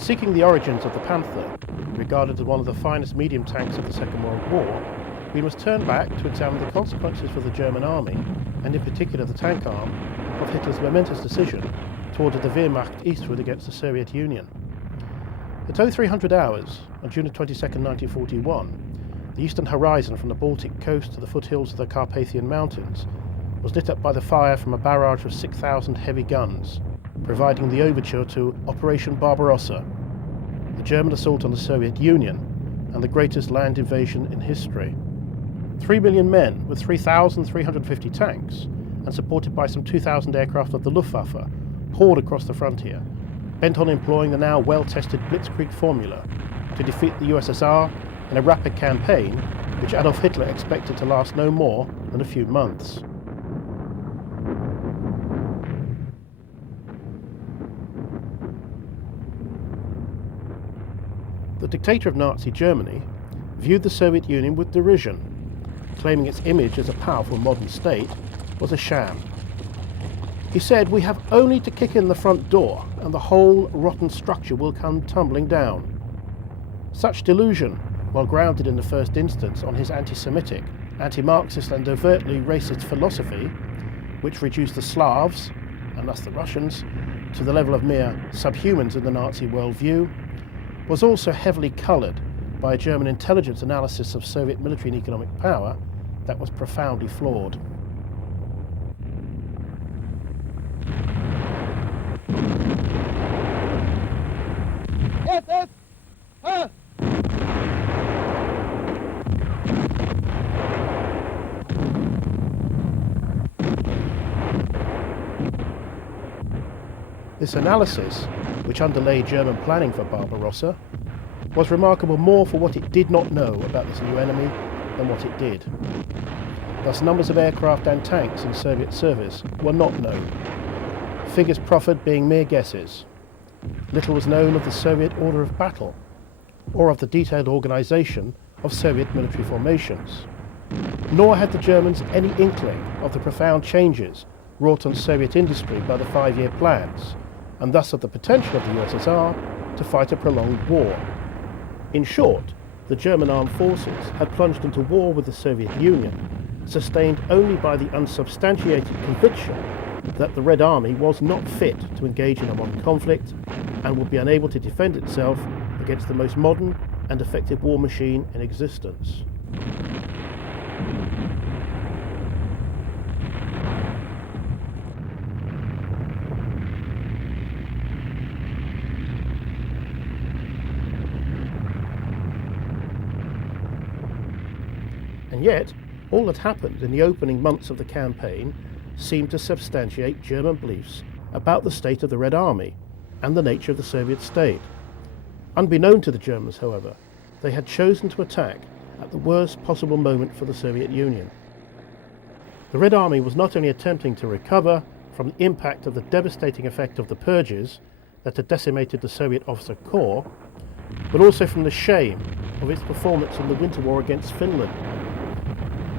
seeking the origins of the Panther, regarded as one of the finest medium tanks of the Second World War, we must turn back to examine the consequences for the German army, and in particular the tank arm, of Hitler's momentous decision to order the Wehrmacht eastward against the Soviet Union. At 0300 hours, on June 22, 1941, the eastern horizon from the Baltic coast to the foothills of the Carpathian Mountains was lit up by the fire from a barrage of 6,000 heavy guns, providing the overture to Operation Barbarossa, the German assault on the Soviet Union and the greatest land invasion in history. 3 million men with 3,350 tanks and supported by some 2,000 aircraft of the Luftwaffe poured across the frontier, bent on employing the now well-tested Blitzkrieg formula to defeat the USSR in a rapid campaign which Adolf Hitler expected to last no more than a few months. The dictator of Nazi Germany viewed the Soviet Union with derision, claiming its image as a powerful modern state was a sham. He said, "We have only to kick in the front door and the whole rotten structure will come tumbling down." Such delusion, while grounded in the first instance on his anti-Semitic, anti-Marxist and overtly racist philosophy, which reduced the Slavs, and thus the Russians, to the level of mere subhumans in the Nazi worldview, was also heavily coloured by a German intelligence analysis of Soviet military and economic power that was profoundly flawed. This analysis, which underlay German planning for Barbarossa, was remarkable more for what it did not know about this new enemy than what it did. Thus, numbers of aircraft and tanks in Soviet service were not known, figures proffered being mere guesses. Little was known of the Soviet order of battle, or of the detailed organisation of Soviet military formations. Nor had the Germans any inkling of the profound changes wrought on Soviet industry by the 5-year plans, and thus of the potential of the USSR to fight a prolonged war. In short, the German armed forces had plunged into war with the Soviet Union, sustained only by the unsubstantiated conviction that the Red Army was not fit to engage in a modern conflict and would be unable to defend itself against the most modern and effective war machine in existence. And yet, all that happened in the opening months of the campaign seemed to substantiate German beliefs about the state of the Red Army and the nature of the Soviet state. Unbeknown to the Germans, however, they had chosen to attack at the worst possible moment for the Soviet Union. The Red Army was not only attempting to recover from the impact of the devastating effect of the purges that had decimated the Soviet officer corps, but also from the shame of its performance in the winter war against Finland.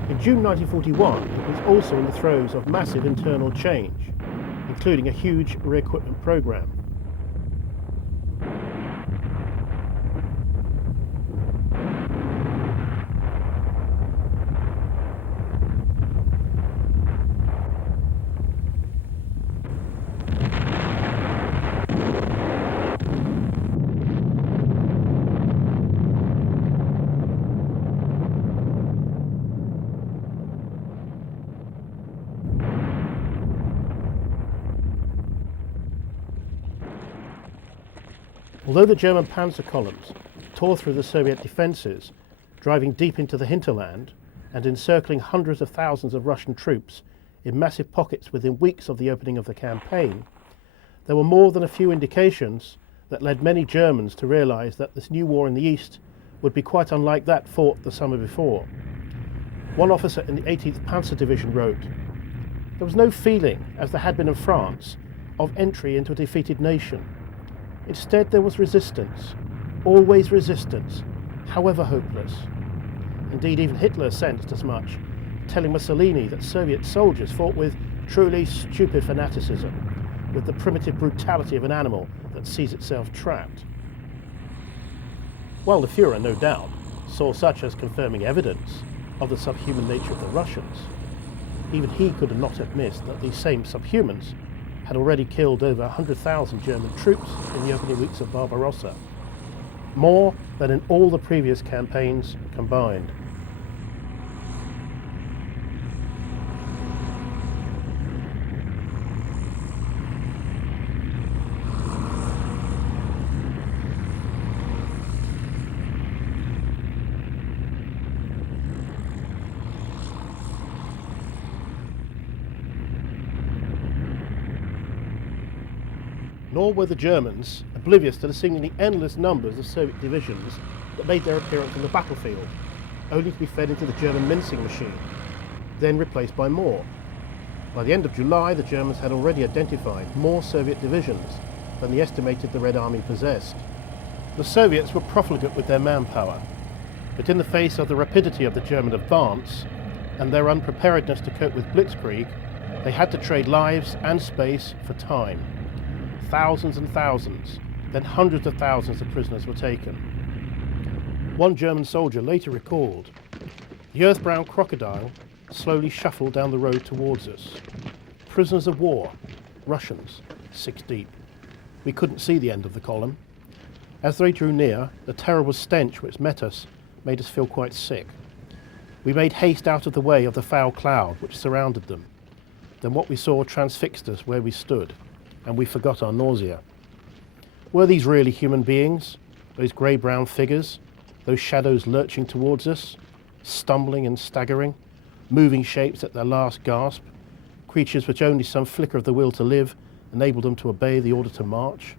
In June 1941, it was also in the throes of massive internal change, including a huge re-equipment program. Although the German panzer columns tore through the Soviet defences, driving deep into the hinterland and encircling hundreds of thousands of Russian troops in massive pockets within weeks of the opening of the campaign, there were more than a few indications that led many Germans to realise that this new war in the east would be quite unlike that fought the summer before. One officer in the 18th Panzer Division wrote, "There was no feeling, as there had been in France, of entry into a defeated nation. Instead there was resistance, always resistance, however hopeless." Indeed, even Hitler sensed as much, telling Mussolini that Soviet soldiers fought with truly stupid fanaticism, with the primitive brutality of an animal that sees itself trapped. While the Führer, no doubt, saw such as confirming evidence of the subhuman nature of the Russians, even he could not have missed that these same subhumans had already killed over 100,000 German troops in the opening weeks of Barbarossa, more than in all the previous campaigns combined. Nor were the Germans oblivious to the seemingly endless numbers of Soviet divisions that made their appearance on the battlefield, only to be fed into the German mincing machine, then replaced by more. By the end of July, the Germans had already identified more Soviet divisions than they estimated the Red Army possessed. The Soviets were profligate with their manpower, but in the face of the rapidity of the German advance and their unpreparedness to cope with blitzkrieg, they had to trade lives and space for time. Thousands and thousands, then hundreds of thousands of prisoners were taken. One German soldier later recalled, "The earth-brown crocodile slowly shuffled down the road towards us. Prisoners of war, Russians, 6 deep. We couldn't see the end of the column. As they drew near, the terrible stench which met us made us feel quite sick. We made haste out of the way of the foul cloud which surrounded them. Then what we saw transfixed us where we stood, and we forgot our nausea." Were these really human beings, those grey-brown figures, those shadows lurching towards us, stumbling and staggering, moving shapes at their last gasp, creatures which only some flicker of the will to live enabled them to obey the order to march?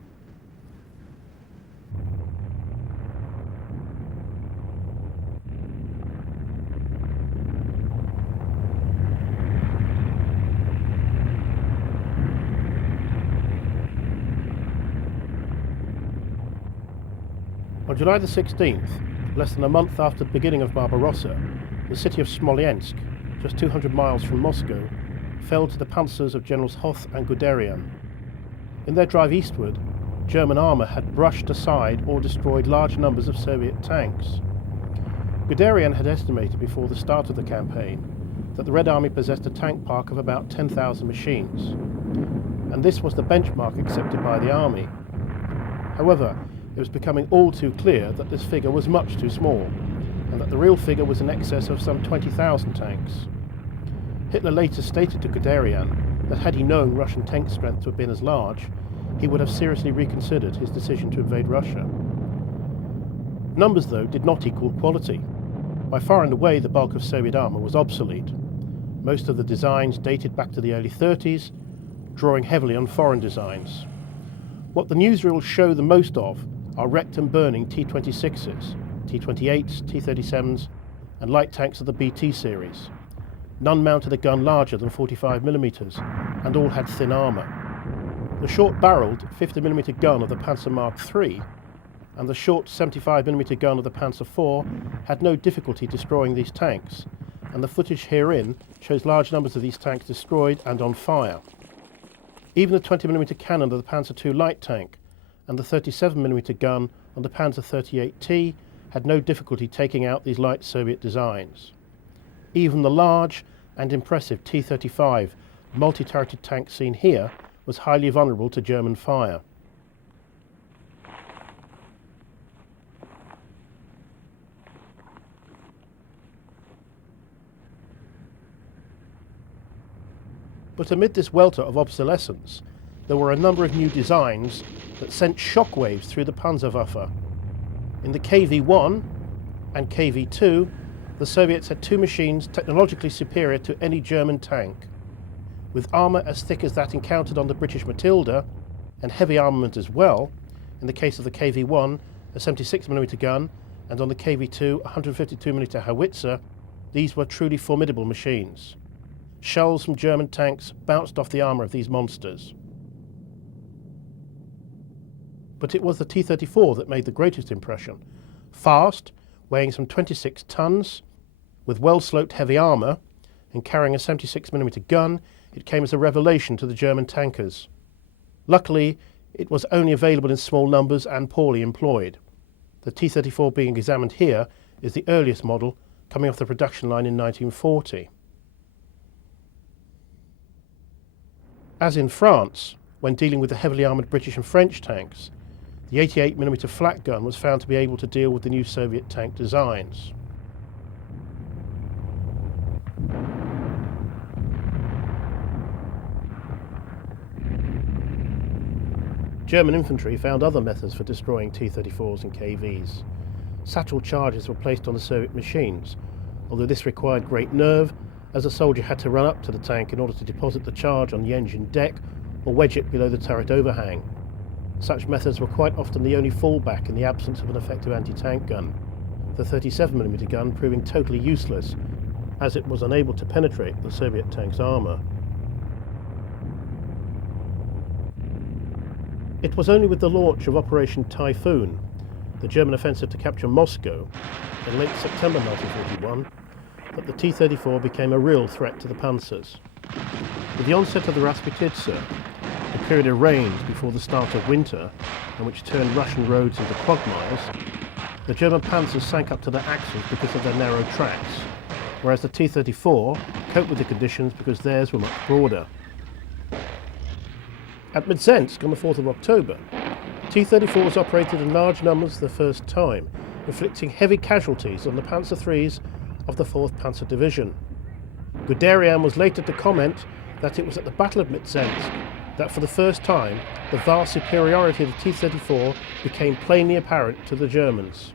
On July the 16th, less than a month after the beginning of Barbarossa, the city of Smolensk, just 200 miles from Moscow, fell to the panzers of Generals Hoth and Guderian. In their drive eastward, German armour had brushed aside or destroyed large numbers of Soviet tanks. Guderian had estimated before the start of the campaign that the Red Army possessed a tank park of about 10,000 machines, and this was the benchmark accepted by the army. However, it was becoming all too clear that this figure was much too small, and that the real figure was in excess of some 20,000 tanks. Hitler later stated to Guderian that had he known Russian tank strength to have been as large, he would have seriously reconsidered his decision to invade Russia. Numbers, though, did not equal quality. By far and away, the bulk of Soviet armour was obsolete. Most of the designs dated back to the early 30s, drawing heavily on foreign designs. What the newsreels show the most of are wrecked and burning T-26s, T-28s, T-37s, and light tanks of the BT series. None mounted a gun larger than 45mm, and all had thin armour. The short-barrelled 50mm gun of the Panzer Mark III and the short 75mm gun of the Panzer IV had no difficulty destroying these tanks, and the footage herein shows large numbers of these tanks destroyed and on fire. Even the 20mm cannon of the Panzer II light tank and the 37mm gun on the Panzer 38T had no difficulty taking out these light Soviet designs. Even the large and impressive T-35 multi-turreted tank seen here was highly vulnerable to German fire. But amid this welter of obsolescence, there were a number of new designs that sent shockwaves through the Panzerwaffe. In the KV-1 and KV-2, the Soviets had two machines technologically superior to any German tank. With armour as thick as that encountered on the British Matilda, and heavy armament as well, in the case of the KV-1, a 76mm gun, and on the KV-2, a 152mm howitzer, these were truly formidable machines. Shells from German tanks bounced off the armour of these monsters. But it was the T-34 that made the greatest impression. Fast, weighing some 26 tons, with well-sloped heavy armour, and carrying a 76mm gun, it came as a revelation to the German tankers. Luckily, it was only available in small numbers and poorly employed. The T-34 being examined here is the earliest model, coming off the production line in 1940. As in France, when dealing with the heavily armoured British and French tanks, the 88mm flak gun was found to be able to deal with the new Soviet tank designs. German infantry found other methods for destroying T-34s and KVs. Satchel charges were placed on the Soviet machines, although this required great nerve, as a soldier had to run up to the tank in order to deposit the charge on the engine deck or wedge it below the turret overhang. Such methods were quite often the only fallback in the absence of an effective anti-tank gun, the 37mm gun proving totally useless, as it was unable to penetrate the Soviet tank's armour. It was only with the launch of Operation Typhoon, the German offensive to capture Moscow, in late September 1941, that the T-34 became a real threat to the Panzers. With the onset of the Rasputitsa, a period of rains before the start of winter, and which turned Russian roads into quagmires, the German Panzers sank up to their axles because of their narrow tracks, whereas the T-34 coped with the conditions because theirs were much broader. At Midzensk on the 4th of October, T-34s operated in large numbers for the first time, inflicting heavy casualties on the Panzer IIIs of the 4th Panzer Division. Guderian was later to comment that it was at the Battle of Midzensk that for the first time the vast superiority of the T-34 became plainly apparent to the Germans.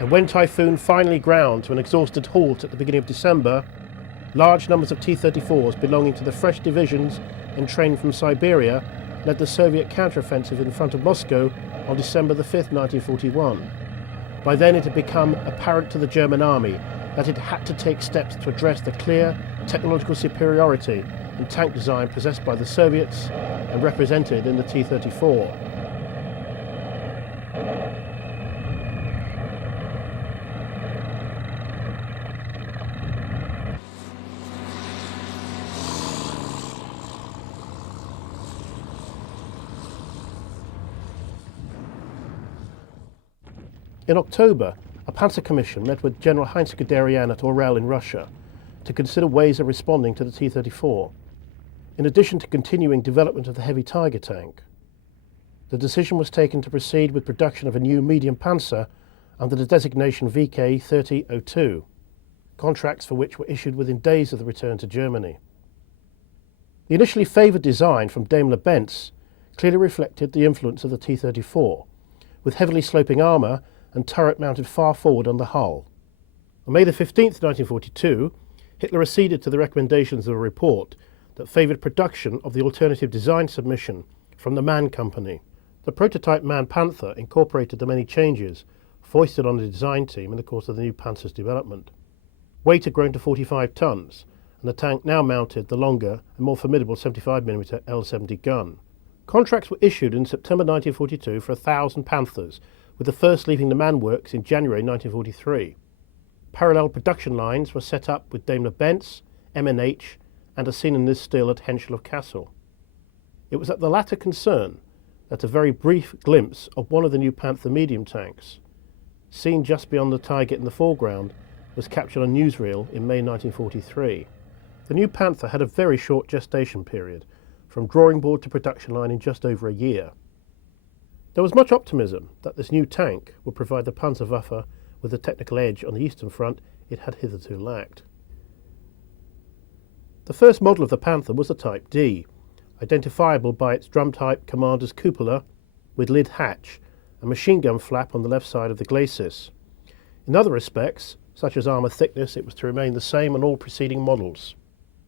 And when Typhoon finally ground to an exhausted halt at the beginning of December, large numbers of T-34s belonging to the fresh divisions entrained from Siberia led the Soviet counteroffensive in front of Moscow on December the 5th, 1941. By then it had become apparent to the German army that it had to take steps to address the clear technological superiority in tank design possessed by the Soviets and represented in the T-34. In October, a Panzer Commission met with General Heinz Guderian at Orel in Russia to consider ways of responding to the T-34, in addition to continuing development of the heavy Tiger tank. The decision was taken to proceed with production of a new medium Panzer under the designation VK-3002, contracts for which were issued within days of the return to Germany. The initially favoured design from Daimler-Benz clearly reflected the influence of the T-34, with heavily sloping armour and turret mounted far forward on the hull. On May 15, 1942, Hitler acceded to the recommendations of a report that favoured production of the alternative design submission from the Mann Company. The prototype Mann Panther incorporated the many changes foisted on the design team in the course of the new Panzer's development. Weight had grown to 45 tons, and the tank now mounted the longer and more formidable 75mm L-70 gun. Contracts were issued in September 1942 for 1,000 Panthers, with the first leaving the Mann works in January 1943. Parallel production lines were set up with Daimler-Benz, M&H, and are seen in this still at Henschel of Kassel. It was at the latter concern that a very brief glimpse of one of the new Panther medium tanks, seen just beyond the Tiger in the foreground, was captured on newsreel in May 1943. The new Panther had a very short gestation period, from drawing board to production line in just over a year. There was much optimism that this new tank would provide the Panzerwaffe with the technical edge on the Eastern Front it had hitherto lacked. The first model of the Panther was the Type D, identifiable by its drum-type commander's cupola with lid hatch and machine gun flap on the left side of the glacis. In other respects, such as armour thickness, it was to remain the same on all preceding models.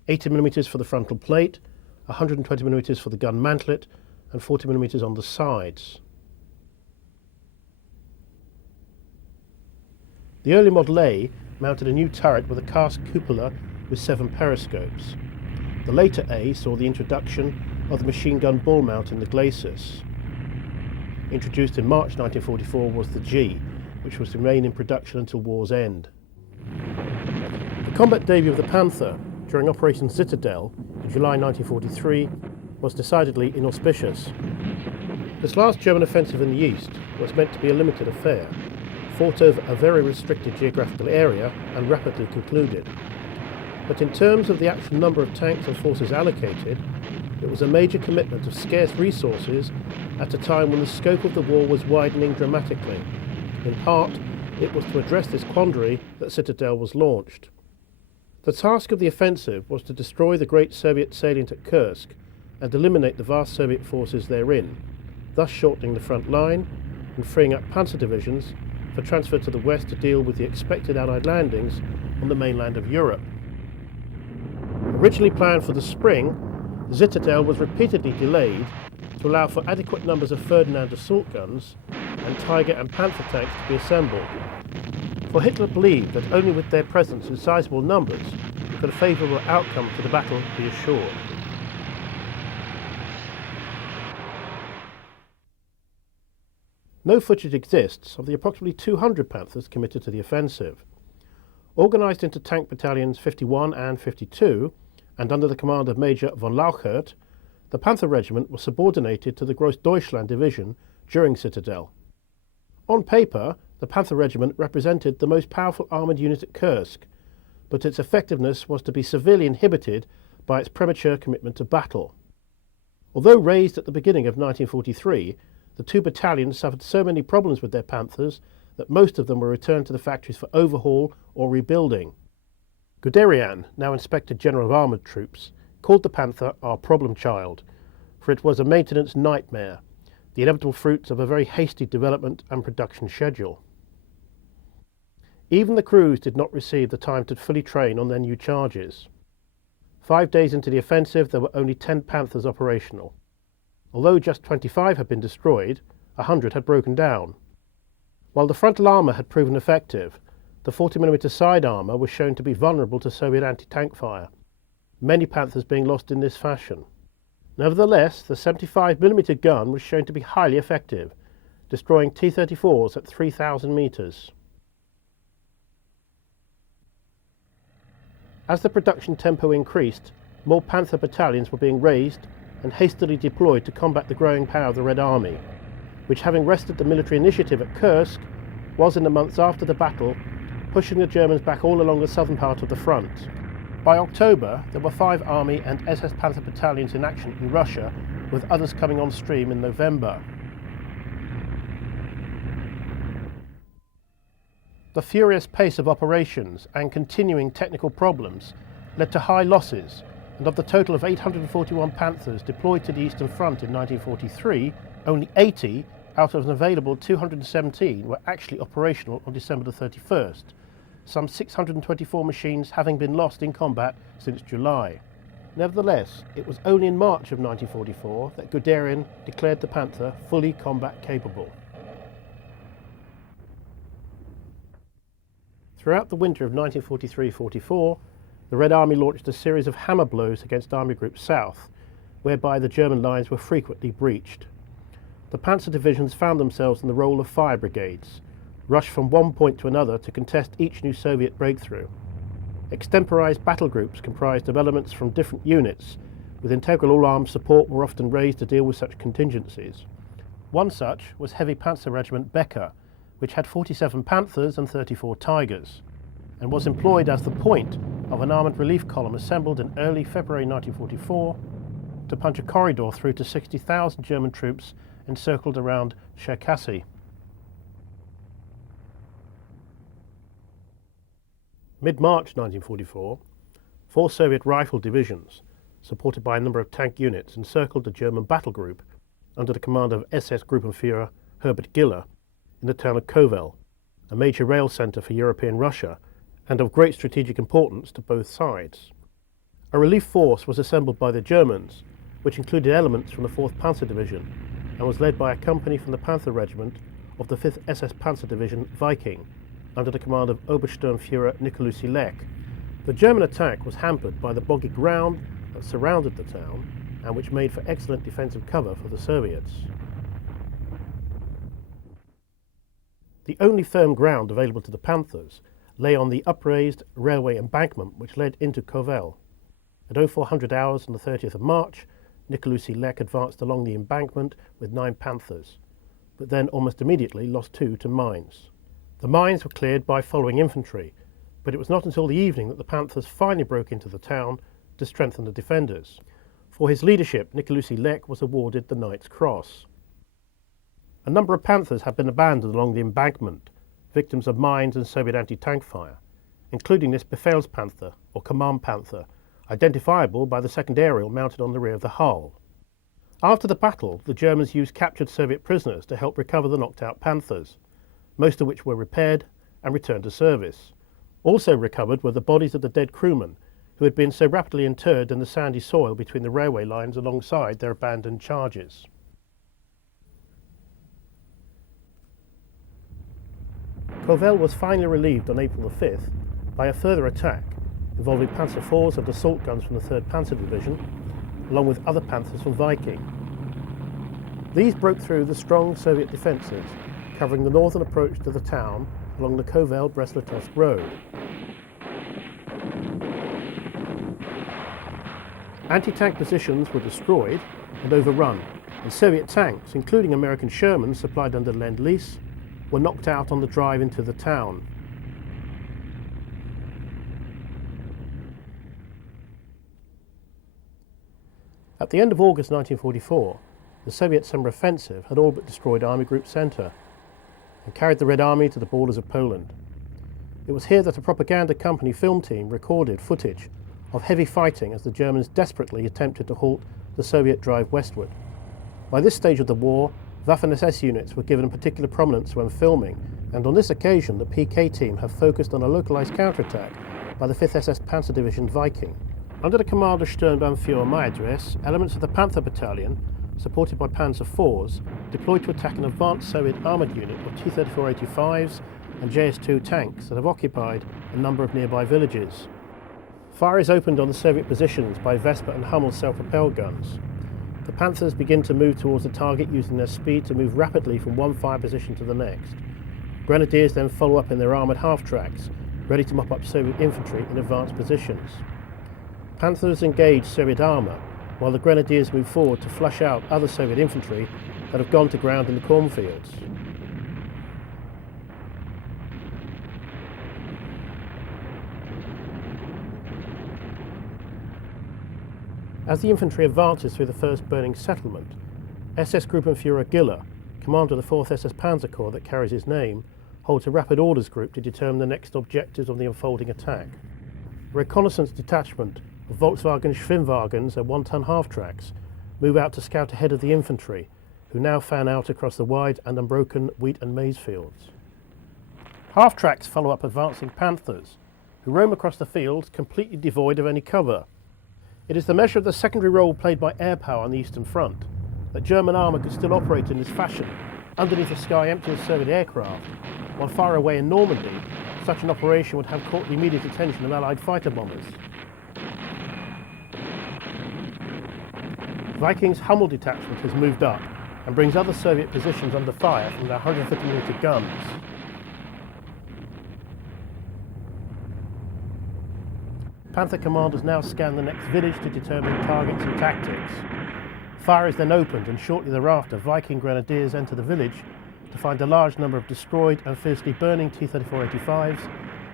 80mm for the frontal plate, 120mm for the gun mantlet, and 40mm on the sides. The early Model A mounted a new turret with a cast cupola with 7 periscopes. The later A saw the introduction of the machine gun ball mount in the glacis. Introduced in March 1944 was the G, which was to remain in production until war's end. combat debut of the Panther during Operation Citadel in July 1943 was decidedly inauspicious. This last German offensive in the east was meant to be a limited affair, fought over a very restricted geographical area and rapidly concluded. But in terms of the actual number of tanks and forces allocated, it was a major commitment of scarce resources at a time when the scope of the war was widening dramatically. In part, it was to address this quandary that Citadel was launched. The task of the offensive was to destroy the great Soviet salient at Kursk and eliminate the vast Soviet forces therein, thus shortening the front line and freeing up panzer divisions for transfer to the west to deal with the expected Allied landings on the mainland of Europe. Originally planned for the spring, the Citadel was repeatedly delayed to allow for adequate numbers of Ferdinand assault guns and Tiger and Panther tanks to be assembled. For Hitler believed that only with their presence in sizable numbers could a favourable outcome to the battle be assured. No footage exists of the approximately 200 Panthers committed to the offensive. Organised into tank battalions 51 and 52, and under the command of Major von Lauchert, the Panther Regiment was subordinated to the Großdeutschland Division during Citadel. On paper, the Panther Regiment represented the most powerful armoured unit at Kursk, but its effectiveness was to be severely inhibited by its premature commitment to battle. Although raised at the beginning of 1943, the two battalions suffered so many problems with their Panthers that most of them were returned to the factories for overhaul or rebuilding. Guderian, now Inspector General of Armoured Troops, called the Panther our problem child, for it was a maintenance nightmare, the inevitable fruits of a very hasty development and production schedule. Even the crews did not receive the time to fully train on their new charges. 5 days into the offensive, there were only 10 Panthers operational. Although just 25 had been destroyed, 100 had broken down. While the frontal armour had proven effective, the 40mm side armour was shown to be vulnerable to Soviet anti-tank fire, many Panthers being lost in this fashion. Nevertheless, the 75mm gun was shown to be highly effective, destroying T-34s at 3,000 metres. As the production tempo increased, more Panther battalions were being raised and hastily deployed to combat the growing power of the Red Army, which, having wrested the military initiative at Kursk, was in the months after the battle pushing the Germans back all along the southern part of the front. By October, there were 5 Army and SS Panther battalions in action in Russia, with others coming on stream in November. The furious pace of operations and continuing technical problems led to high losses, and of the total of 841 Panthers deployed to the Eastern Front in 1943, only 80 out of an available 217 were actually operational on December the 31st, some 624 machines having been lost in combat since July. Nevertheless, it was only in March of 1944 that Guderian declared the Panther fully combat capable. Throughout the winter of 1943-44, the Red Army launched a series of hammer blows against Army Group South, whereby the German lines were frequently breached. The panzer divisions found themselves in the role of fire brigades, rushed from one point to another to contest each new Soviet breakthrough. Extemporized battle groups comprised of elements from different units, with integral all-armed support were often raised to deal with such contingencies. One such was Heavy Panzer Regiment Becker, which had 47 Panthers and 34 Tigers, and was employed as the point of an armoured relief column assembled in early February 1944 to punch a corridor through to 60,000 German troops encircled around Cherkassy. Mid-March 1944, 4 Soviet rifle divisions, supported by a number of tank units, encircled the German battle group under the command of SS Gruppenführer Herbert Giller in the town of Kovel, a major rail centre for European Russia and of great strategic importance to both sides. A relief force was assembled by the Germans, which included elements from the 4th Panzer Division and was led by a company from the Panther Regiment of the 5th SS Panzer Division Viking under the command of Obersturmführer Nicolusy Lech. The German attack was hampered by the boggy ground that surrounded the town and which made for excellent defensive cover for the Soviets. The only firm ground available to the Panthers lay on the upraised railway embankment which led into Kovel. At 0400 hours on the 30th of March, Nicolaus-Lech advanced along the embankment with 9 Panthers, but then almost immediately lost 2 to mines. The mines were cleared by following infantry, but it was not until the evening that the Panthers finally broke into the town to strengthen the defenders. For his leadership, Nicolaus-Lech was awarded the Knight's Cross. A number of Panthers had been abandoned along the embankment, victims of mines and Soviet anti-tank fire, including this Befehlspanther, or Command Panther, identifiable by the second aerial mounted on the rear of the hull. After the battle, the Germans used captured Soviet prisoners to help recover the knocked-out Panthers, most of which were repaired and returned to service. Also recovered were the bodies of the dead crewmen, who had been so rapidly interred in the sandy soil between the railway lines alongside their abandoned charges. Kovel was finally relieved on April the 5th by a further attack involving Panzer IVs and assault guns from the 3rd Panzer Division, along with other Panthers from Viking. These broke through the strong Soviet defences, covering the northern approach to the town along the Kovel-Brest-Litovsk road. Anti-tank positions were destroyed and overrun, and Soviet tanks, including American Shermans supplied under Lend-Lease, were knocked out on the drive into the town. At the end of August 1944, the Soviet summer offensive had all but destroyed Army Group Center and carried the Red Army to the borders of Poland. It was here that a propaganda company film team recorded footage of heavy fighting as the Germans desperately attempted to halt the Soviet drive westward. By this stage of the war, Waffen-SS units were given particular prominence when filming, and on this occasion the PK team have focused on a localized counterattack by the 5th SS Panzer Division Viking. Under the command of Sturmbannführer Maedres, elements of the Panther Battalion, supported by Panzer IVs, deployed to attack an advanced Soviet armoured unit of T-34-85s and JS-2 tanks that have occupied a number of nearby villages. Fire is opened on the Soviet positions by Vespa and Hummel self-propelled guns. The Panthers begin to move towards the target using their speed to move rapidly from one fire position to the next. Grenadiers then follow up in their armoured half-tracks, ready to mop up Soviet infantry in advanced positions. Panthers engage Soviet armour, while the Grenadiers move forward to flush out other Soviet infantry that have gone to ground in the cornfields. As the infantry advances through the first burning settlement, SS Gruppenführer Giller, commander of the 4th SS Panzer Corps that carries his name, holds a rapid orders group to determine the next objectives of the unfolding attack. A reconnaissance detachment of Volkswagen Schwimmwagens and 1-ton half-tracks move out to scout ahead of the infantry, who now fan out across the wide and unbroken wheat and maize fields. Half-tracks follow up advancing Panthers, who roam across the fields completely devoid of any cover. It is the measure of the secondary role played by air power on the Eastern Front that German armour could still operate in this fashion, underneath a sky empty of Soviet aircraft, while far away in Normandy, such an operation would have caught the immediate attention of Allied fighter bombers. Viking's Hummel detachment has moved up and brings other Soviet positions under fire from their 150mm guns. Panther commanders now scan the next village to determine targets and tactics. Fire is then opened, and shortly thereafter Viking grenadiers enter the village to find a large number of destroyed and fiercely burning T-34-85s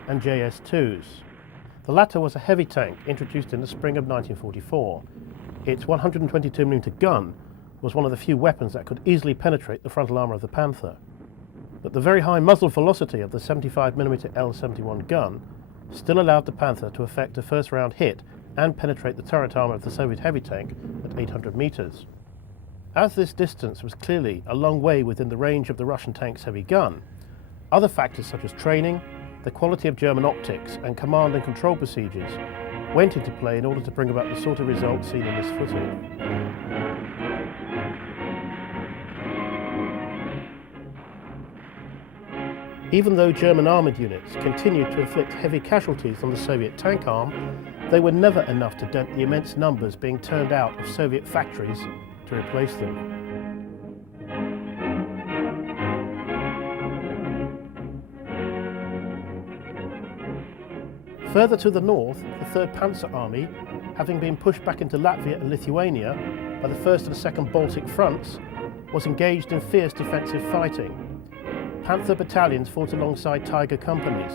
and JS-2s. The latter was a heavy tank introduced in the spring of 1944. Its 122mm gun was one of the few weapons that could easily penetrate the frontal armour of the Panther. But the very high muzzle velocity of the 75mm L-71 gun still allowed the Panther to effect a first-round hit and penetrate the turret armour of the Soviet heavy tank at 800 metres. As this distance was clearly a long way within the range of the Russian tank's heavy gun, other factors such as training, the quality of German optics and command and control procedures went into play in order to bring about the sort of results seen in this footage. Even though German armoured units continued to inflict heavy casualties on the Soviet tank arm, they were never enough to dent the immense numbers being turned out of Soviet factories to replace them. Further to the north, the 3rd Panzer Army, having been pushed back into Latvia and Lithuania by the 1st and 2nd Baltic fronts, was engaged in fierce defensive fighting. Panther battalions fought alongside Tiger companies,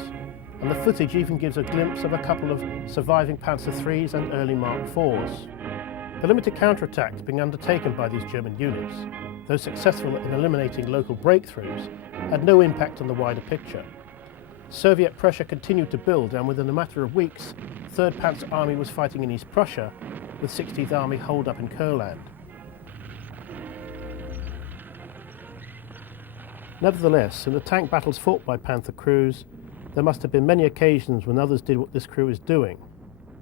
and the footage even gives a glimpse of a couple of surviving Panzer IIIs and early Mark IVs. The limited counterattacks being undertaken by these German units, though successful in eliminating local breakthroughs, had no impact on the wider picture. Soviet pressure continued to build, and within a matter of weeks, 3rd Panzer Army was fighting in East Prussia, with 16th Army holed up in Kurland. Nevertheless, in the tank battles fought by Panther crews, there must have been many occasions when others did what this crew is doing,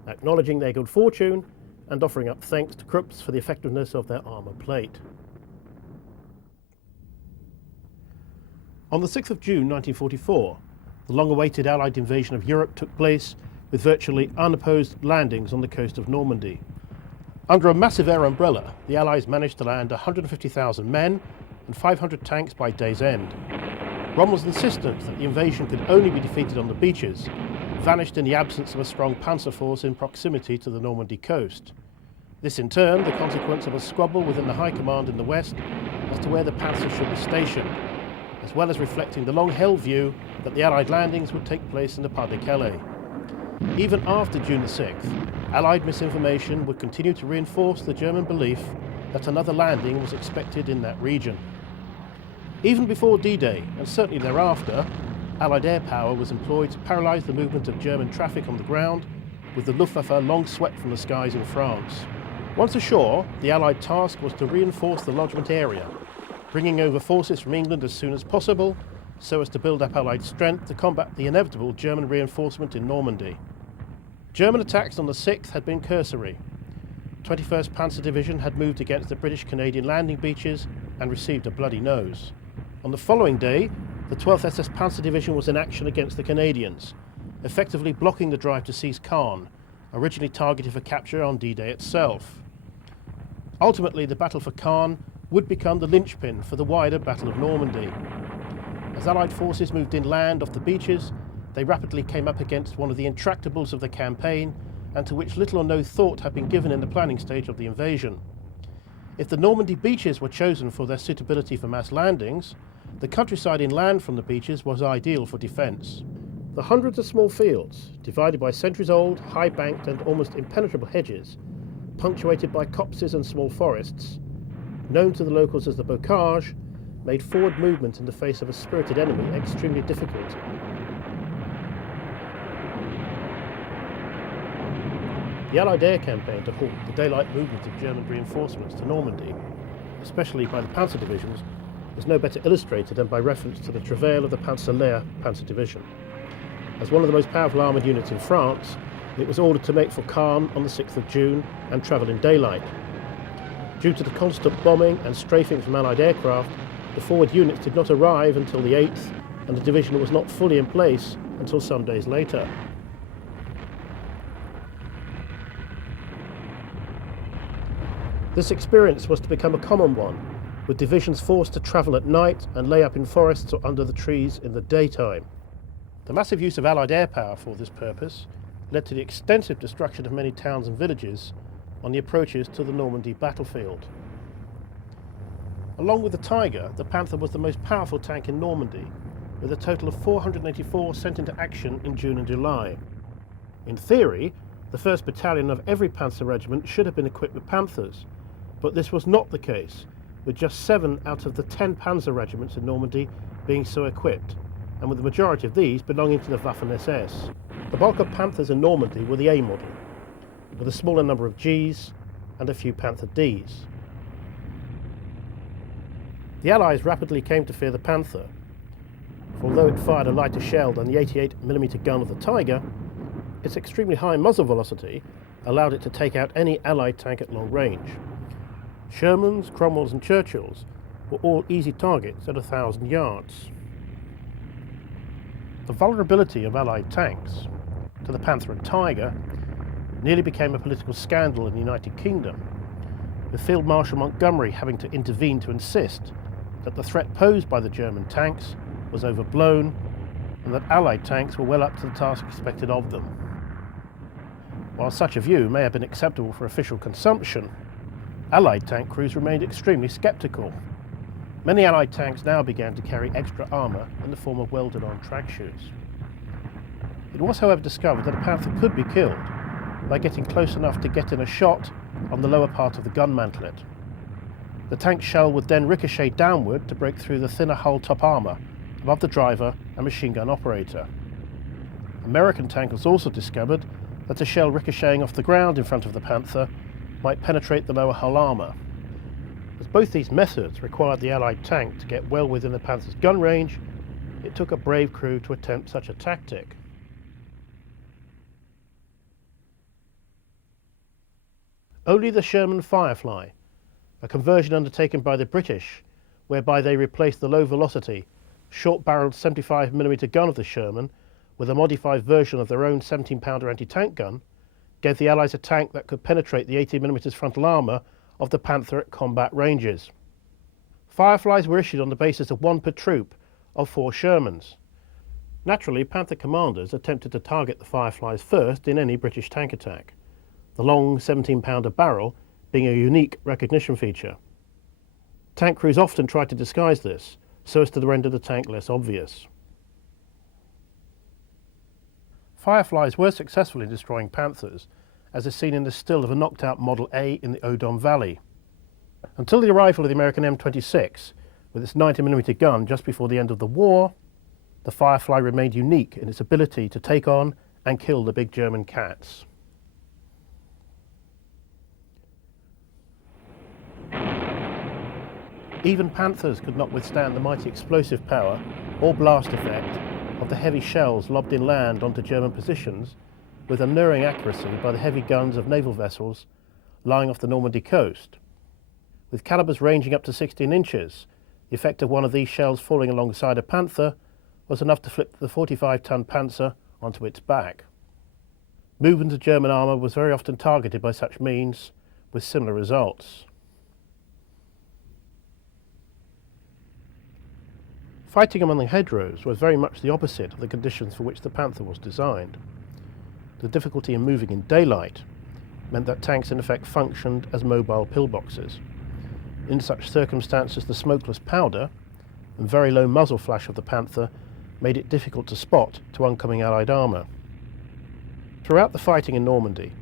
acknowledging their good fortune and offering up thanks to Krupps for the effectiveness of their armour plate. On the 6th of June 1944, the long-awaited Allied invasion of Europe took place with virtually unopposed landings on the coast of Normandy. Under a massive air umbrella, the Allies managed to land 150,000 men and 500 tanks by day's end. Rommel's insistence that the invasion could only be defeated on the beaches vanished in the absence of a strong panzer force in proximity to the Normandy coast. This in turn the consequence of a squabble within the High Command in the west as to where the panzers should be stationed, as well as reflecting the long-held view that the Allied landings would take place in the Pas-de-Calais. Even after June the 6th, Allied misinformation would continue to reinforce the German belief that another landing was expected in that region. Even before D-Day, and certainly thereafter, Allied air power was employed to paralyse the movement of German traffic on the ground, with the Luftwaffe long swept from the skies in France. Once ashore, the Allied task was to reinforce the lodgement area, bringing over forces from England as soon as possible, so as to build up Allied strength to combat the inevitable German reinforcement in Normandy. German attacks on the 6th had been cursory. 21st Panzer Division had moved against the British-Canadian landing beaches and received a bloody nose. On the following day, the 12th SS Panzer Division was in action against the Canadians, effectively blocking the drive to seize Caen, originally targeted for capture on D-Day itself. Ultimately, the battle for Caen would become the linchpin for the wider Battle of Normandy. As Allied forces moved inland off the beaches, they rapidly came up against one of the intractables of the campaign, and to which little or no thought had been given in the planning stage of the invasion. If the Normandy beaches were chosen for their suitability for mass landings, the countryside inland from the beaches was ideal for defence. The hundreds of small fields, divided by centuries-old, high-banked and almost impenetrable hedges, punctuated by copses and small forests, known to the locals as the bocage, made forward movement in the face of a spirited enemy extremely difficult. The Allied air campaign to halt the daylight movement of German reinforcements to Normandy, especially by the Panzer divisions, is no better illustrated than by reference to the travail of the Panzer Panzer Division. As one of the most powerful armoured units in France, it was ordered to make for Caen on the 6th of June and travel in daylight. Due to the constant bombing and strafing from Allied aircraft, the forward units did not arrive until the 8th, and the division was not fully in place until some days later. This experience was to become a common one, with divisions forced to travel at night and lay up in forests or under the trees in the daytime. The massive use of Allied air power for this purpose led to the extensive destruction of many towns and villages on the approaches to the Normandy battlefield. Along with the Tiger, the Panther was the most powerful tank in Normandy, with a total of 484 sent into action in June and July. In theory, the 1st Battalion of every Panzer regiment should have been equipped with Panthers, but this was not the case, with just 7 out of the 10 Panzer regiments in Normandy being so equipped, and with the majority of these belonging to the Waffen-SS. The bulk of Panthers in Normandy were the A model, with a smaller number of Gs and a few Panther Ds. The Allies rapidly came to fear the Panther, for although it fired a lighter shell than the 88mm gun of the Tiger, its extremely high muzzle velocity allowed it to take out any Allied tank at long range. Shermans, Cromwells and Churchills were all easy targets at 1,000 yards. The vulnerability of Allied tanks to the Panther and Tiger nearly became a political scandal in the United Kingdom, with Field Marshal Montgomery having to intervene to insist that the threat posed by the German tanks was overblown and that Allied tanks were well up to the task expected of them. While such a view may have been acceptable for official consumption, Allied tank crews remained extremely sceptical. Many Allied tanks now began to carry extra armour in the form of welded-on track shoes. It was, however, discovered that a Panther could be killed by getting close enough to get in a shot on the lower part of the gun mantlet. The tank shell would then ricochet downward to break through the thinner hull top armour above the driver and machine gun operator. American tankers also discovered that a shell ricocheting off the ground in front of the Panther might penetrate the lower hull armour. As both these methods required the Allied tank to get well within the Panther's gun range, it took a brave crew to attempt such a tactic. Only the Sherman Firefly, a conversion undertaken by the British, whereby they replaced the low-velocity, short-barreled 75mm gun of the Sherman with a modified version of their own 17-pounder anti-tank gun, gave the Allies a tank that could penetrate the 18mm frontal armour of the Panther at combat ranges. Fireflies were issued on the basis of one per troop of 4 Shermans. Naturally, Panther commanders attempted to target the Fireflies first in any British tank attack, the long 17-pounder barrel being a unique recognition feature. Tank crews often tried to disguise this so as to render the tank less obvious. Fireflies were successful in destroying Panthers, as is seen in the still of a knocked-out Model A in the Odon Valley. Until the arrival of the American M26, with its 90mm gun just before the end of the war, the Firefly remained unique in its ability to take on and kill the big German cats. Even Panthers could not withstand the mighty explosive power or blast effect of the heavy shells lobbed inland onto German positions with unerring accuracy by the heavy guns of naval vessels lying off the Normandy coast. With calibers ranging up to 16 inches, the effect of one of these shells falling alongside a Panther was enough to flip the 45-ton Panzer onto its back. Movement of German armour was very often targeted by such means, with similar results. Fighting among the hedgerows was very much the opposite of the conditions for which the Panther was designed. The difficulty in moving in daylight meant that tanks in effect functioned as mobile pillboxes. In such circumstances, the smokeless powder and very low muzzle flash of the Panther made it difficult to spot to oncoming Allied armour. Throughout the fighting in Normandy,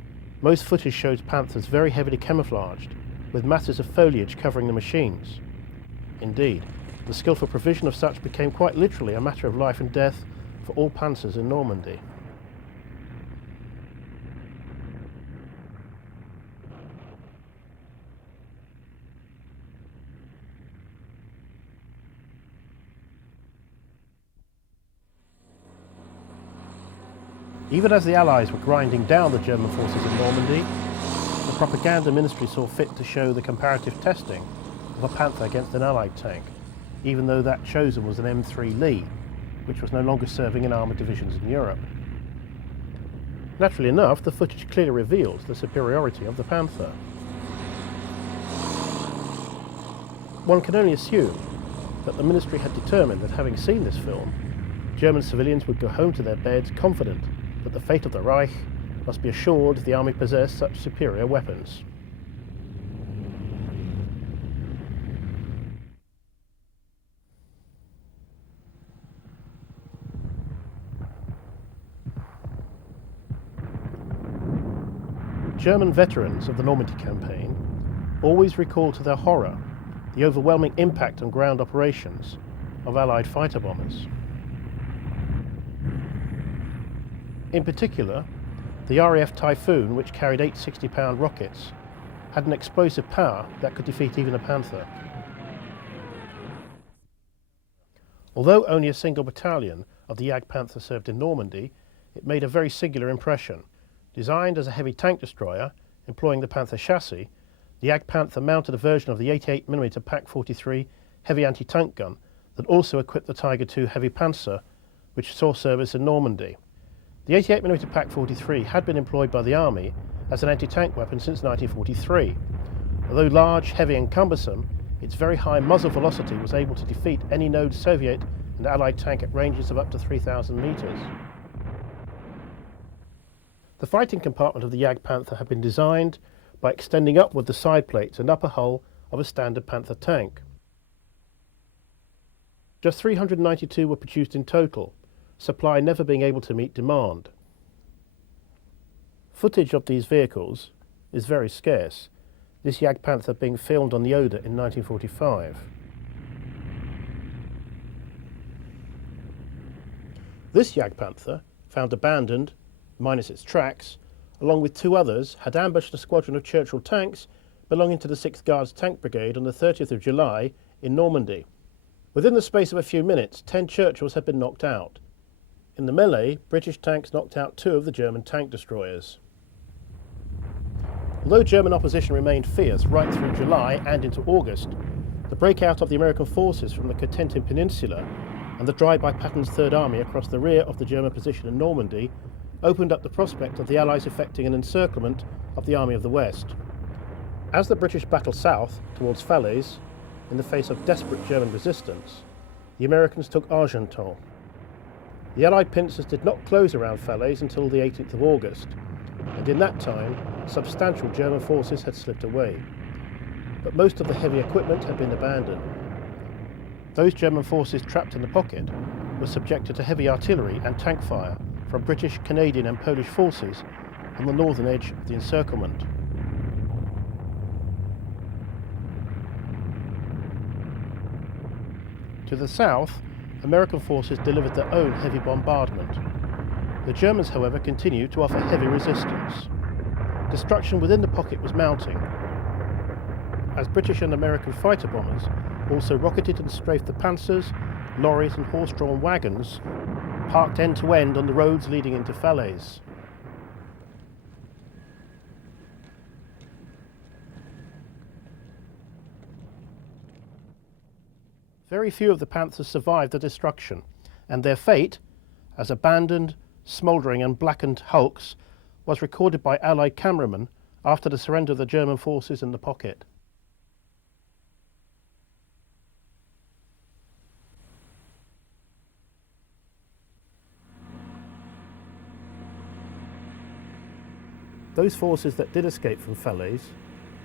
most footage shows Panthers very heavily camouflaged, with masses of foliage covering the machines. Indeed, the skillful provision of such became quite literally a matter of life and death for all Panzers in Normandy. Even as the Allies were grinding down the German forces in Normandy, the propaganda ministry saw fit to show the comparative testing of a Panther against an Allied tank, even though that chosen was an M3 Lee, which was no longer serving in armoured divisions in Europe. Naturally enough, the footage clearly reveals the superiority of the Panther. One can only assume that the ministry had determined that, having seen this film, German civilians would go home to their beds confident that the fate of the Reich must be assured if the army possessed such superior weapons. German veterans of the Normandy campaign always recall to their horror the overwhelming impact on ground operations of Allied fighter bombers. In particular, the RAF Typhoon, which carried 8 60-pound rockets, had an explosive power that could defeat even a Panther. Although only a single battalion of the Jagdpanther served in Normandy, it made a very singular impression. Designed as a heavy tank destroyer, employing the Panther chassis, the Jagdpanther mounted a version of the 88mm Pak 43 heavy anti-tank gun that also equipped the Tiger II heavy Panzer, which saw service in Normandy. The 88mm Pak 43 had been employed by the Army as an anti-tank weapon since 1943. Although large, heavy and cumbersome, its very high muzzle velocity was able to defeat any known Soviet and Allied tank at ranges of up to 3,000 metres. The fighting compartment of the Jagdpanther had been designed by extending upward the side plates and upper hull of a standard Panther tank. Just 392 were produced in total, supply never being able to meet demand. Footage of these vehicles is very scarce, this Jagdpanther being filmed on the Oder in 1945. This Jagdpanther, found abandoned, minus its tracks, along with two others, had ambushed a squadron of Churchill tanks belonging to the 6th Guards Tank Brigade on the 30th of July in Normandy. Within the space of a few minutes, 10 Churchills had been knocked out. In the melee, British tanks knocked out 2 of the German tank destroyers. Although German opposition remained fierce right through July and into August, the breakout of the American forces from the Cotentin Peninsula and the drive by Patton's Third Army across the rear of the German position in Normandy opened up the prospect of the Allies effecting an encirclement of the Army of the West. As the British battled south towards Falaise, in the face of desperate German resistance, the Americans took Argenton. The Allied pincers did not close around Falaise until the 18th of August, and in that time, substantial German forces had slipped away. But most of the heavy equipment had been abandoned. Those German forces trapped in the pocket were subjected to heavy artillery and tank fire from British, Canadian and Polish forces on the northern edge of the encirclement. To the south, American forces delivered their own heavy bombardment. The Germans, however, continued to offer heavy resistance. Destruction within the pocket was mounting, as British and American fighter bombers also rocketed and strafed the panzers, lorries and horse-drawn wagons parked end-to-end on the roads leading into Falaise. Very few of the Panthers survived the destruction, and their fate, as abandoned, smouldering and blackened hulks, was recorded by Allied cameramen after the surrender of the German forces in the pocket. Those forces that did escape from Falaise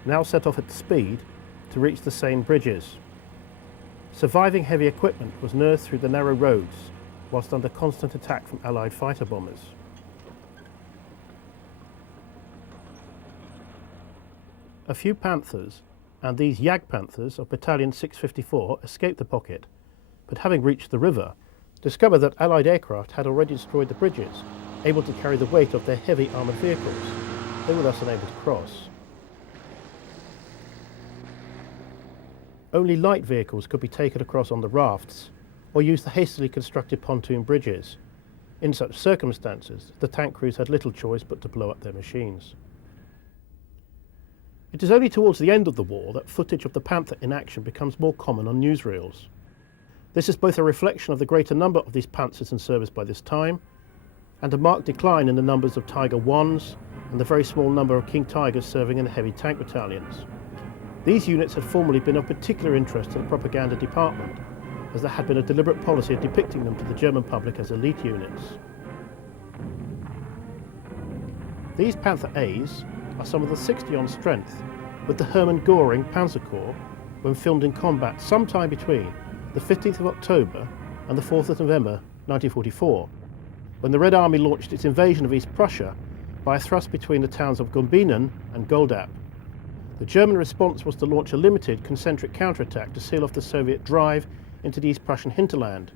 now set off at speed to reach the Seine bridges. Surviving heavy equipment was nursed through the narrow roads whilst under constant attack from Allied fighter bombers. A few Panthers, and these Jagdpanthers of Battalion 654, escaped the pocket, but having reached the river, discovered that Allied aircraft had already destroyed the bridges, able to carry the weight of their heavy armoured vehicles. They were thus unable to cross. Only light vehicles could be taken across on the rafts, or use the hastily constructed pontoon bridges. In such circumstances, the tank crews had little choice but to blow up their machines. It is only towards the end of the war that footage of the Panther in action becomes more common on newsreels. This is both a reflection of the greater number of these Panthers in service by this time, and a marked decline in the numbers of Tiger Is and the very small number of King Tigers serving in the heavy tank battalions. These units had formerly been of particular interest to the propaganda department, as there had been a deliberate policy of depicting them to the German public as elite units. These Panther A's are some of the 60 on strength, with the Hermann Göring Panzer Corps when filmed in combat sometime between the 15th of October and the 4th of November 1944, when the Red Army launched its invasion of East Prussia by a thrust between the towns of Gumbinnen and Goldap. The German response was to launch a limited concentric counterattack to seal off the Soviet drive into the East Prussian hinterland,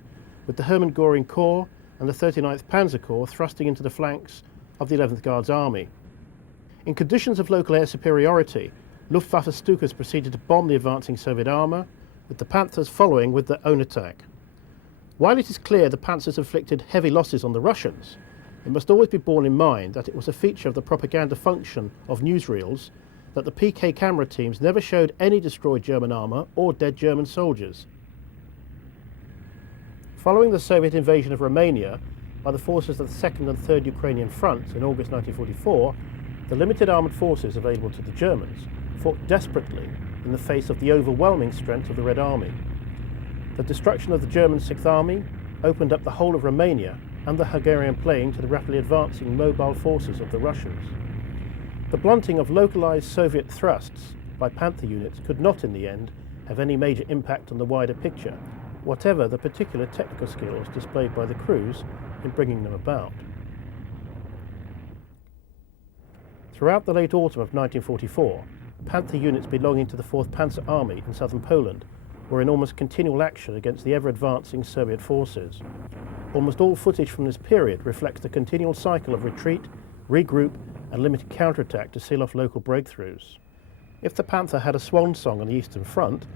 with the Hermann Göring Corps and the 39th Panzer Corps thrusting into the flanks of the 11th Guards Army. In conditions of local air superiority, Luftwaffe Stukas proceeded to bomb the advancing Soviet armour, with the Panthers following with their own attack. While it is clear the Panthers inflicted heavy losses on the Russians, it must always be borne in mind that it was a feature of the propaganda function of newsreels that the PK camera teams never showed any destroyed German armour or dead German soldiers. Following the Soviet invasion of Romania by the forces of the 2nd and 3rd Ukrainian fronts in August 1944, the limited armoured forces available to the Germans fought desperately in the face of the overwhelming strength of the Red Army. The destruction of the German 6th Army opened up the whole of Romania and the Hungarian plane to the rapidly advancing mobile forces of the Russians. The blunting of localized Soviet thrusts by Panther units could not, in the end, have any major impact on the wider picture, whatever the particular technical skills displayed by the crews in bringing them about. Throughout the late autumn of 1944, Panther units belonging to the 4th Panzer Army in southern Poland were in almost continual action against the ever-advancing Soviet forces. Almost all footage from this period reflects the continual cycle of retreat, regroup, and limited counterattack to seal off local breakthroughs. If the Panther had a swan song on the Eastern Front,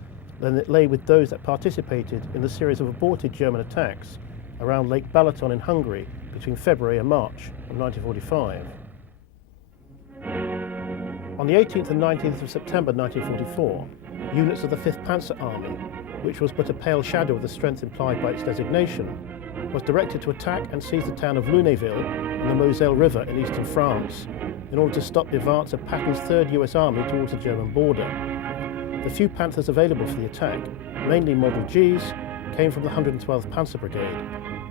then it lay with those that participated in the series of aborted German attacks around Lake Balaton in Hungary between February and March of 1945. On the 18th and 19th of September 1944, units of the 5th Panzer Army, which was but a pale shadow of the strength implied by its designation, was directed to attack and seize the town of Lunéville in the Moselle River in eastern France, in order to stop the advance of Patton's 3rd US Army towards the German border. The few Panthers available for the attack, mainly Model Gs, came from the 112th Panzer Brigade.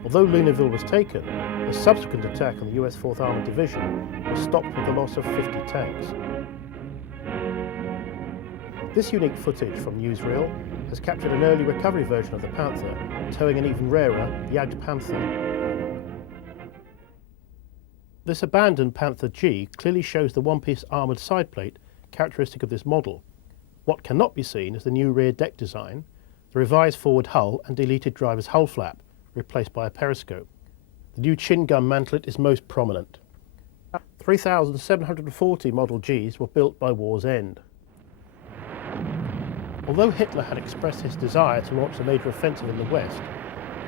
Although Lunéville was taken, a subsequent attack on the US 4th Armored Division was stopped with the loss of 50 tanks. This unique footage from newsreel has captured an early recovery version of the Panther, towing an even rarer Jagdpanther. This abandoned Panther G clearly shows the one-piece armoured side plate characteristic of this model. What cannot be seen is the new rear deck design, the revised forward hull and deleted driver's hull flap, replaced by a periscope. The new chin gun mantlet is most prominent. 3,740 Model Gs were built by war's end. Although Hitler had expressed his desire to launch a major offensive in the West,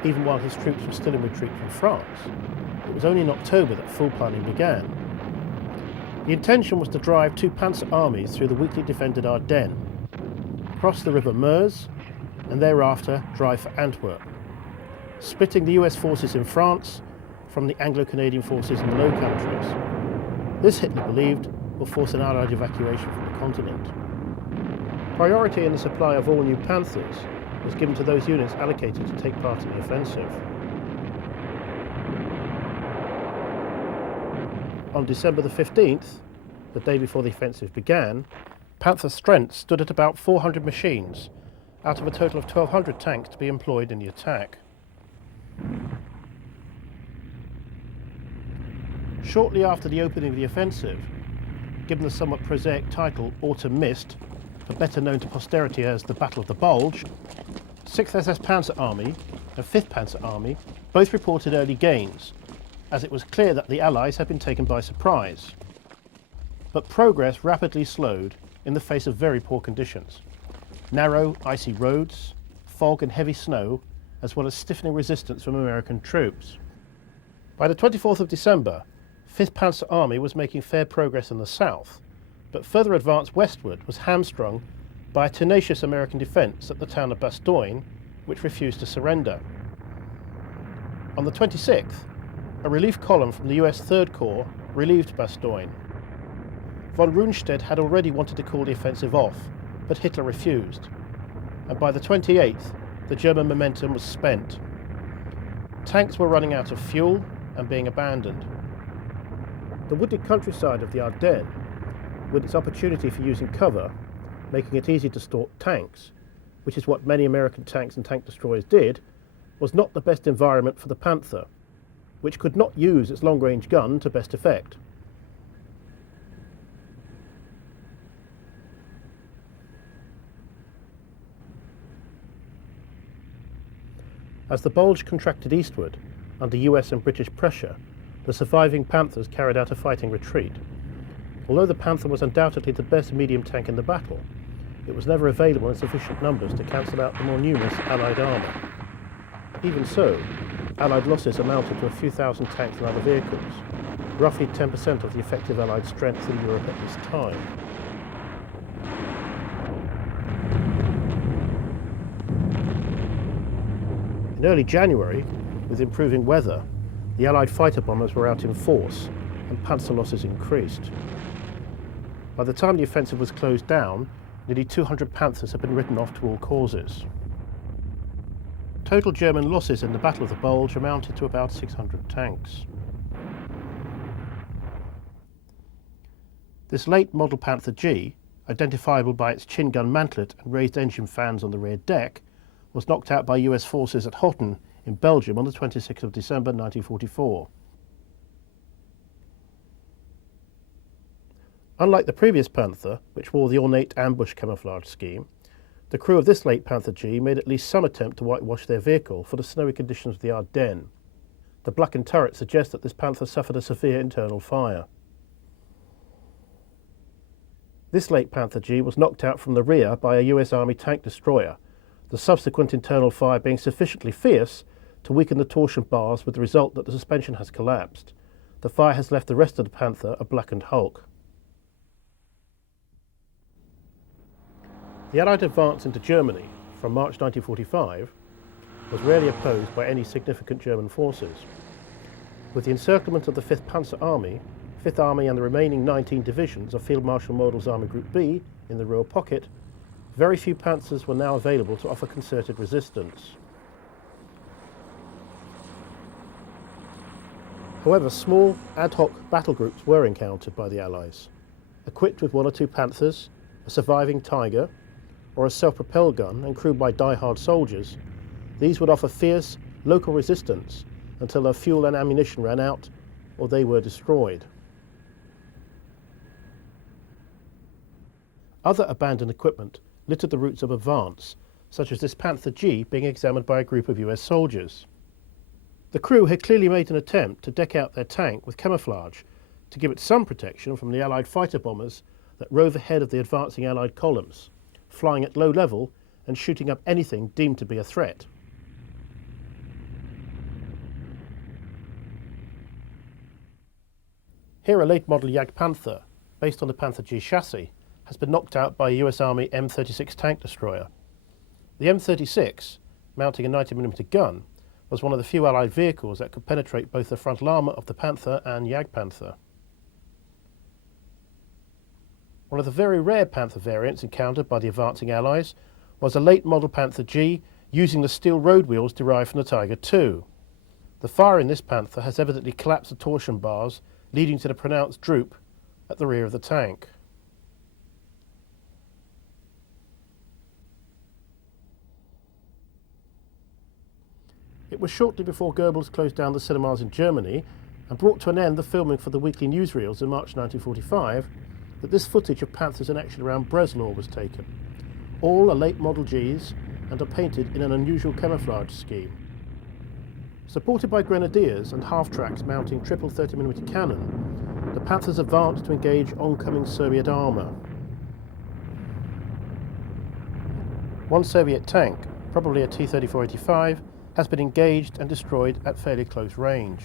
even while his troops were still in retreat from France, it was only in October that full planning began. The intention was to drive 2 Panzer armies through the weakly defended Ardennes, cross the River Meuse, and thereafter drive for Antwerp, splitting the US forces in France from the Anglo-Canadian forces in the Low Countries. This, Hitler believed, will force an Allied evacuation from the continent. Priority in the supply of all new Panthers was given to those units allocated to take part in the offensive. On December the 15th, the day before the offensive began, Panther strength stood at about 400 machines, out of a total of 1,200 tanks to be employed in the attack. Shortly after the opening of the offensive, given the somewhat prosaic title Autumn Mist, but better known to posterity as the Battle of the Bulge, 6th SS Panzer Army and 5th Panzer Army both reported early gains, as it was clear that the Allies had been taken by surprise. But progress rapidly slowed in the face of very poor conditions. Narrow, icy roads, fog and heavy snow, as well as stiffening resistance from American troops. By the 24th of December, 5th Panzer Army was making fair progress in the south, but further advance westward was hamstrung by a tenacious American defence at the town of Bastogne, which refused to surrender. On the 26th, a relief column from the US 3rd Corps relieved Bastogne. Von Rundstedt had already wanted to call the offensive off, but Hitler refused, and by the 28th, the German momentum was spent. Tanks were running out of fuel and being abandoned. The wooded countryside of the Ardennes, with its opportunity for using cover, making it easy to stalk tanks, which is what many American tanks and tank destroyers did, was not the best environment for the Panther, which could not use its long-range gun to best effect. As the Bulge contracted eastward, under US and British pressure, the surviving Panthers carried out a fighting retreat. Although the Panther was undoubtedly the best medium tank in the battle, it was never available in sufficient numbers to cancel out the more numerous Allied armour. Even so, Allied losses amounted to a few thousand tanks and other vehicles, roughly 10% of the effective Allied strength in Europe at this time. In early January, with improving weather, the Allied fighter bombers were out in force and Panzer losses increased. By the time the offensive was closed down, nearly 200 Panthers had been written off to all causes. Total German losses in the Battle of the Bulge amounted to about 600 tanks. This late model Panther G, identifiable by its chin gun mantlet and raised engine fans on the rear deck, was knocked out by US forces at Hotten in Belgium on the 26th of December 1944. Unlike the previous Panther, which wore the ornate ambush camouflage scheme, the crew of this late Panther G made at least some attempt to whitewash their vehicle for the snowy conditions of the Ardennes. The blackened turret suggests that this Panther suffered a severe internal fire. This late Panther G was knocked out from the rear by a US Army tank destroyer, the subsequent internal fire being sufficiently fierce to weaken the torsion bars, with the result that the suspension has collapsed. The fire has left the rest of the Panther a blackened hulk. The Allied advance into Germany from March 1945 was rarely opposed by any significant German forces. With the encirclement of the 5th Panzer Army, 5th Army and the remaining 19 divisions of Field Marshal Model's Army Group B in the Ruhr pocket, very few Panthers were now available to offer concerted resistance. However, small ad hoc battle groups were encountered by the Allies, equipped with 1 or 2 Panthers, a surviving Tiger, or a self-propelled gun and crewed by die-hard soldiers. These would offer fierce local resistance until their fuel and ammunition ran out or they were destroyed. Other abandoned equipment littered the routes of advance, such as this Panther G being examined by a group of US soldiers. The crew had clearly made an attempt to deck out their tank with camouflage to give it some protection from the Allied fighter bombers that rove ahead of the advancing Allied columns, flying at low level and shooting up anything deemed to be a threat. Here a late model Jagdpanther, based on the Panther G chassis, has been knocked out by a US Army M36 tank destroyer. The M36, mounting a 90mm gun, was one of the few Allied vehicles that could penetrate both the frontal armour of the Panther and Jagdpanther. One of the very rare Panther variants encountered by the advancing Allies was a late model Panther G using the steel road wheels derived from the Tiger II. The fire in this Panther has evidently collapsed the torsion bars, leading to the pronounced droop at the rear of the tank. It was shortly before Goebbels closed down the cinemas in Germany and brought to an end the filming for the weekly newsreels in March 1945 that this footage of Panthers in action around Breslau was taken. All are late model Gs and are painted in an unusual camouflage scheme. Supported by grenadiers and half-tracks mounting triple 30mm cannon, the Panthers advanced to engage oncoming Soviet armour. One Soviet tank, probably a T-34-85, has been engaged and destroyed at fairly close range.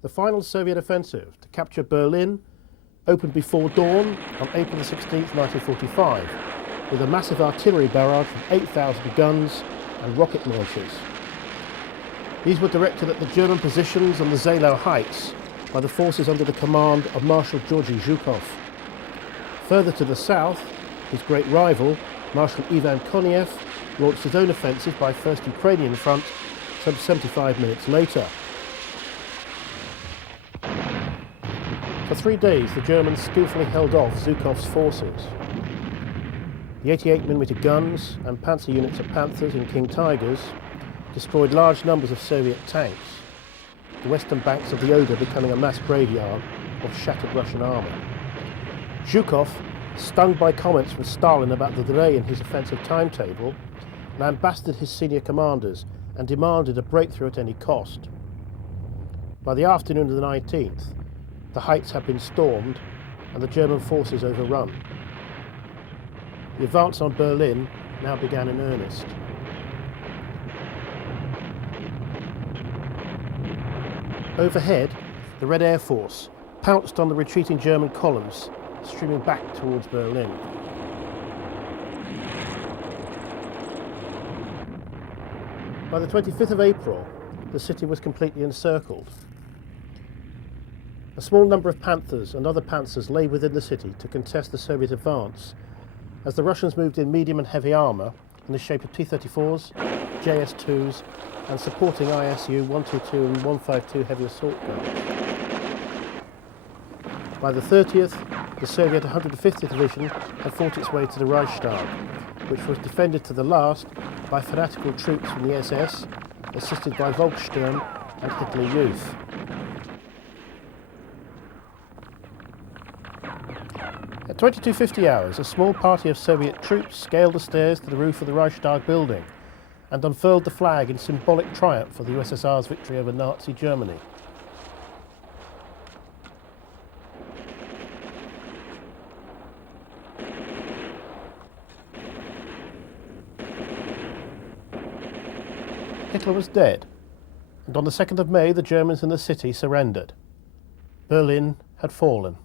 The final Soviet offensive to capture Berlin opened before dawn on April 16, 1945, with a massive artillery barrage from 8,000 guns and rocket launchers. These were directed at the German positions on the Zeylau Heights by the forces under the command of Marshal Georgy Zhukov. Further to the south, his great rival, Marshal Ivan Koniev, launched his own offensive by 1st Ukrainian Front some 75 minutes later. For 3 days, the Germans skillfully held off Zhukov's forces. The 88mm guns and panzer units of Panthers and King Tigers destroyed large numbers of Soviet tanks, the western banks of the Oder becoming a mass graveyard of shattered Russian armour. Zhukov, stung by comments from Stalin about the delay in his offensive timetable, lambasted his senior commanders and demanded a breakthrough at any cost. By the afternoon of the 19th, the heights had been stormed and the German forces overrun. The advance on Berlin now began in earnest. Overhead, the Red Air Force pounced on the retreating German columns, streaming back towards Berlin. By the 25th of April, the city was completely encircled. A small number of Panthers and other panzers lay within the city to contest the Soviet advance, as the Russians moved in medium and heavy armour in the shape of T-34s, JS-2s and supporting ISU 122 and 152 heavy assault guns. By the 30th, the Soviet 150th Division had fought its way to the Reichstag, which was defended to the last by fanatical troops from the SS, assisted by Volkssturm and Hitler Youth. At 22:50 hours, a small party of Soviet troops scaled the stairs to the roof of the Reichstag building and unfurled the flag in symbolic triumph for the USSR's victory over Nazi Germany. Hitler was dead, and on the 2nd of May the Germans in the city surrendered. Berlin had fallen.